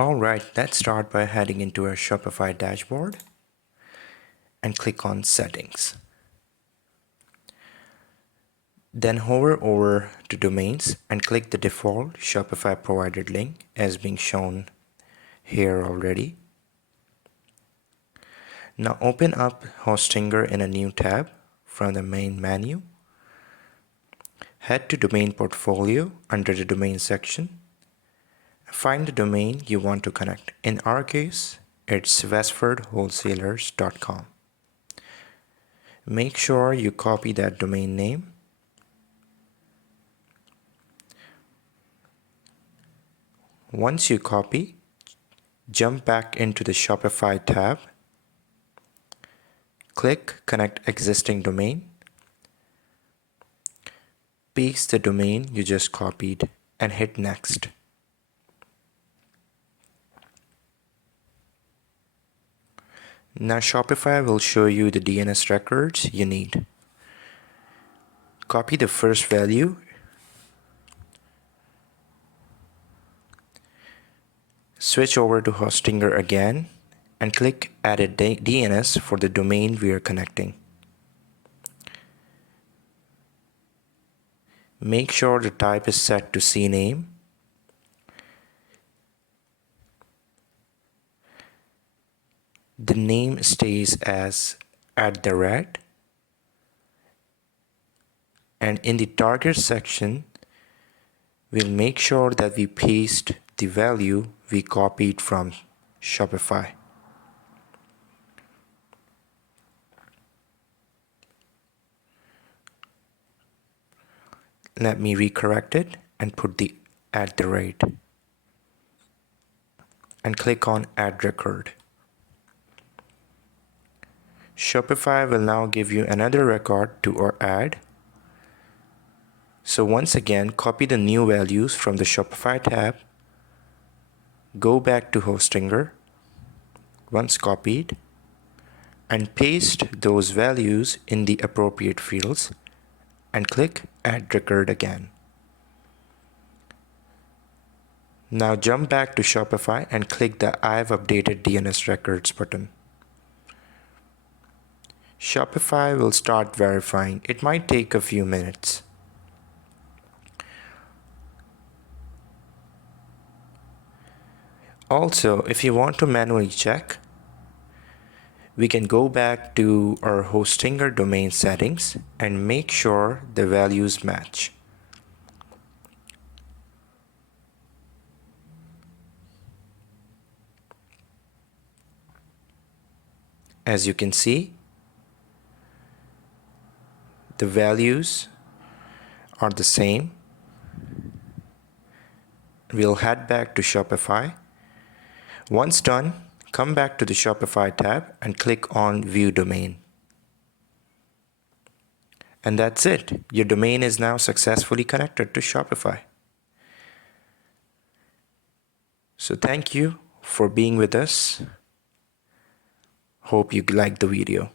Alright, let's start by heading into our Shopify dashboard and click on Settings. Then hover over to Domains and click the default Shopify provided link as being shown here already. Now open up Hostinger in a new tab from the main menu. Head to Domain Portfolio under the Domain section. Find the domain you want to connect. In our case, it's westfordwholesalers.com. Make sure you copy that domain name. Once you copy, jump back into the Shopify tab. Click Connect Existing Domain. Paste the domain you just copied and hit Next. Now Shopify will show you the DNS records you need. Copy the first value, switch over to Hostinger again, and click Edit DNS for the domain we are connecting. Make sure the type is set to CNAME. The name stays as @, and in the target section, we'll make sure that we paste the value we copied from Shopify. Let me recorrect it and put the @ and click on Add Record. Shopify will now give you another record to add. So once again, copy the new values from the Shopify tab, go back to Hostinger, once copied, and paste those values in the appropriate fields and click Add Record again. Now jump back to Shopify and click the I've updated DNS records button. Shopify will start verifying. It might take a few minutes. Also, if you want to manually check, we can go back to our Hostinger domain settings and make sure the values match. As you can see, the values are the same. We'll head back to Shopify. Once done, come back to the Shopify tab and click on View Domain. And that's it. Your domain is now successfully connected to Shopify. So thank you for being with us. Hope you liked the video.